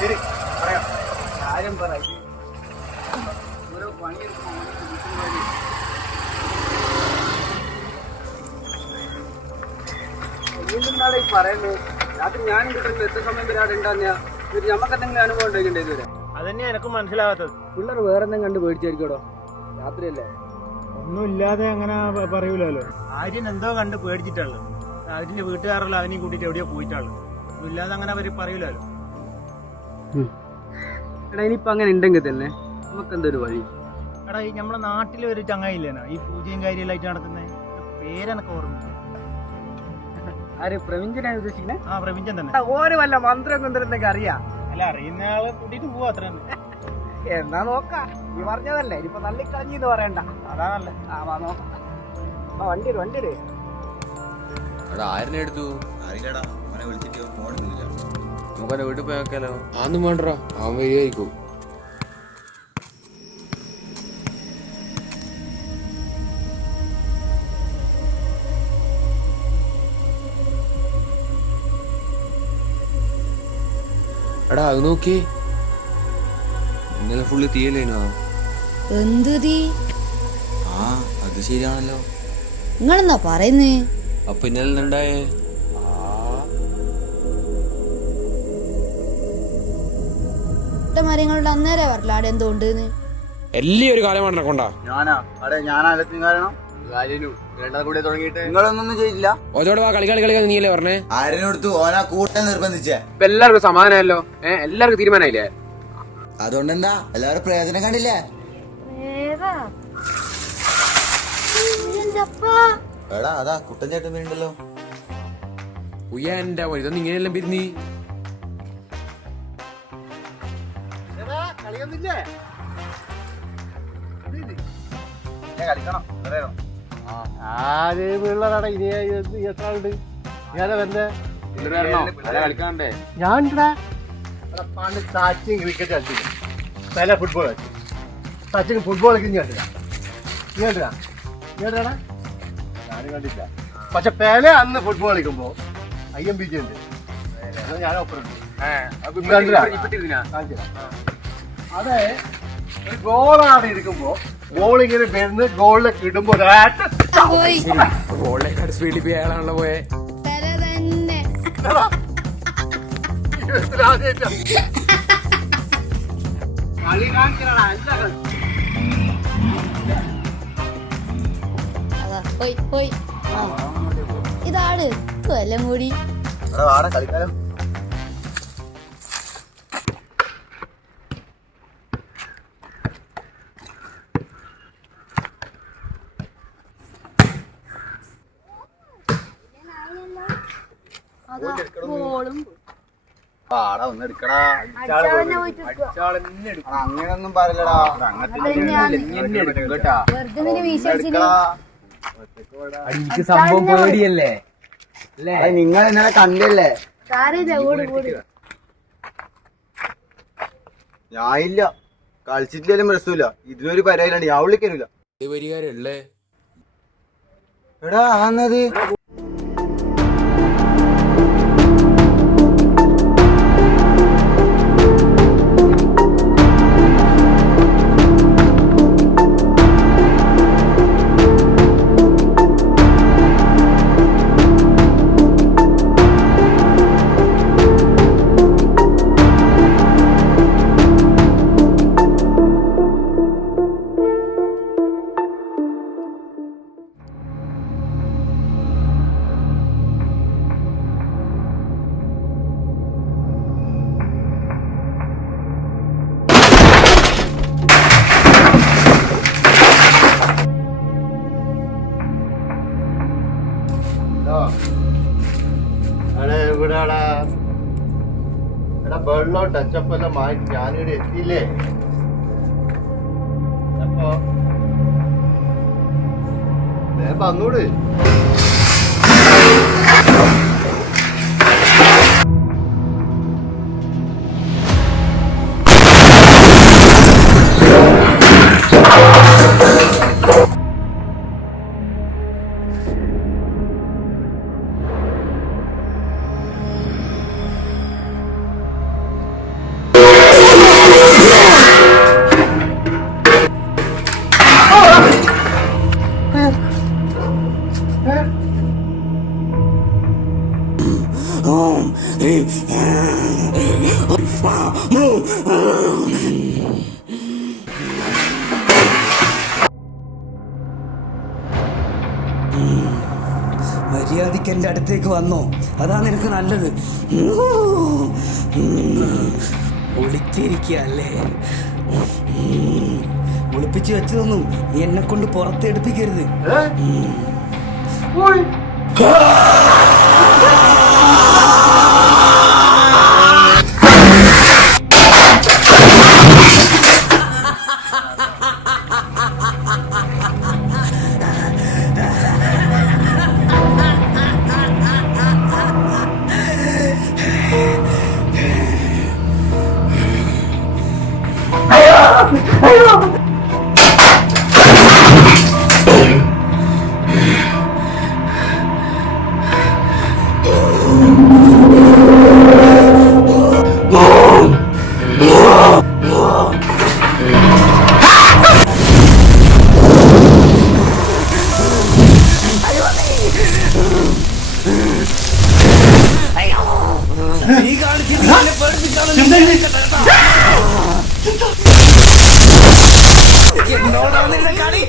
ശരി പറയാം. കാര്യം പറ. ഓരോ പണിയെടുക്കുമ്പോൾ എന്താണ് ഈ പറയുന്നത്? രാത്രി ഞാനും കിട്ടുന്നത് എത്ര സമയം വരെ അവിടെ ഉണ്ടാകുന്ന നമുക്ക് എന്തെങ്കിലും അനുഭവം ഉണ്ടായിക്കണ്ടേ ഇതുവരെ? അതന്നെ എനക്കും മനസ്സിലാവാത്തത്. പിള്ളേർ വേറെ എന്തെങ്കിലും കണ്ട് പേടിച്ചായിരിക്കോടോ? രാത്രിയല്ലേ? ഒന്നും ഇല്ലാതെ അങ്ങനെ പറയൂലല്ലോ. ആര്യൻ എന്തോ കണ്ട് പേടിച്ചിട്ടുള്ളു. ആര്യന്റെ വീട്ടുകാരെല്ലാം അവനെയും കൂട്ടിട്ട് എവിടെയോ പോയിട്ടുള്ളു. ഒന്നും ഇല്ലാതെ അങ്ങനെ അവര് പറയൂലല്ലോ. എടാ ഇനിയിപ്പോ അങ്ങനെ ഉണ്ടെങ്കിൽ തന്നെ നമുക്ക് എന്തൊരു വഴി? എടാ ഈ നമ്മളെ നാട്ടിലെ ഒരു ചങ്ങായില്ലേനാ ഈ പൂജയും കാര്യമെല്ലായിട്ട് നടക്കുന്നത്, പേരെനക്ക് ഓർമ്മ. ആര്? പ്രവിഞ്ചനാണ് ഉദ്ദേശിക്കുന്നത്? ആ പ്രവിഞ്ചൻ തന്നെ. ഓര് വല്ല മന്ത്രം കൊണ്ടുവരുന്നൊക്കെ അറിയാം. അല്ല അറിയുന്ന ആളെ കൂട്ടിട്ട് പോവാ അത്ര തന്നെ. എന്നാ നോക്കാം. നീ പറഞ്ഞതല്ലേ ഇനിയിപ്പോ തള്ളിക്കളഞ്ഞിന്ന് പറയണ്ട. അതാണല്ലേ. നോക്കാം. വണ്ടി വണ്ടി ആരിനെ എടുത്തു അറിയില്ലടാ. അവനെ വിളിച്ചിട്ട് ഫോൺ എടുത്തില്ല. നമുക്കവനെ വീട്ടിൽ പോയി നോക്കിയാലോ? അതൊന്നും വേണ്ടടാ, അവൻ വരികയായിരിക്കും. എടാ അത് നോക്കിയേ, ഇന്നലെ ഫുള്ള് തീയല്ലേനോ? എന്ത് തീ? ആ അത് ശരിയാണല്ലോ. നിങ്ങളെന്നാ പറയുന്നേ? അപ്പൊ ഇന്നലെ ഉണ്ടായേ മരങ്ങളുടെ അന്നേരെ വരല അവിടെ എന്തുകൊണ്ട് എല്ലാം ഒരു കാലം കൊണ്ടാ. നിങ്ങളൊന്നും ചെയ്തില്ല. ഓരോട് വാ കളി കളി കളി നീയല്ലേ പറഞ്ഞേ? ആരിനോടുത്തു ഓനാ കൂട്ടം നിർബന്ധിച്ചേ. ഇപ്പൊ എല്ലാവർക്കും സമാധാനമല്ലോ. എല്ലാവർക്കും തീരുമാനമായില്ലേ? അതുകൊണ്ടെന്താ എല്ലാവരും പ്രയോജനം കണ്ടില്ലേ? എടാ അതാ കുട്ടൻ ചേട്ടൻ വീണ്ടല്ലോ. ഉയ്യാന്റെ ഇതൊന്നും ഇങ്ങനെയെല്ലാം പിരിഞ്ഞി. കളിയൊന്നില്ലേ? കളിക്കണം. ആര് പിള്ളേരാടാ ഇനി എത്ര ആളുണ്ട്? ഞാനാ വരണ്ടേ? കളിക്കാണ്ടേ? ഞാൻ പണ്ട് സച്ചിൻ ക്രിക്കറ്റ് കളിച്ചില്ല, പല ഫുട്ബോൾ കളിച്ചു. സച്ചിൻ ഫുട്ബോൾ കളിക്കുന്ന കണ്ടില്ല. നീ കണ്ടില്ല? നീ കണ്ടാ? ഞാനും കണ്ടില്ല. പക്ഷെ പെല അന്ന് ഫുട്ബോൾ കളിക്കുമ്പോ IMBG ഉണ്ട്, ഞാൻ ഒപ്പറുണ്ട്. അതെ, ഒരു ഗോളാണ് ഇരിക്കുമ്പോ ഗോൾ ഇങ്ങനെ വരുന്ന ഗോളിലേക്ക് ഇടുമ്പോ സ്പീഡിൽ പോയി അയാളാണല്ലോ പോയെ. കളി കാണിക്കണ ഇതാണ് എല്ലാം കൂടി. കളിക്കാലോ. അങ്ങനൊന്നും പറയലടാ. എനിക്ക് സംഭവം പേടിയല്ലേ? നിങ്ങൾ ഇന്നലെ കണ്ടല്ലേ? ഞാനില്ല, കളിച്ചിട്ടില്ലേലും പ്രശ്നമില്ല. ഇതിനൊരു പരാതിയിലാണ്. ഞാൻ വിളിക്കാനില്ല. വരികാരല്ലേ? എടാ ആന്നത് എവിടാടാ? എടാ വെള്ളം ടച്ചപ്പെല്ലാം മാറ്റി ഞാനിവിടെ എത്തിയില്ലേ? അപ്പൊ വന്നൂട്. മര്യാദയ്ക്ക് എൻ്റെ അടുത്തേക്ക് വന്നോ, അതാ നിനക്ക് നല്ലത്. ഒളിച്ചിരിക്കല്ലേ, ഒളിപ്പിച്ച് വെച്ചതൊന്നും നീ എന്നെ കൊണ്ട് പുറത്തെടുപ്പിക്കരുത്. നീ കാണിച്ചിട്ട് എന്നോടാണ് കളി.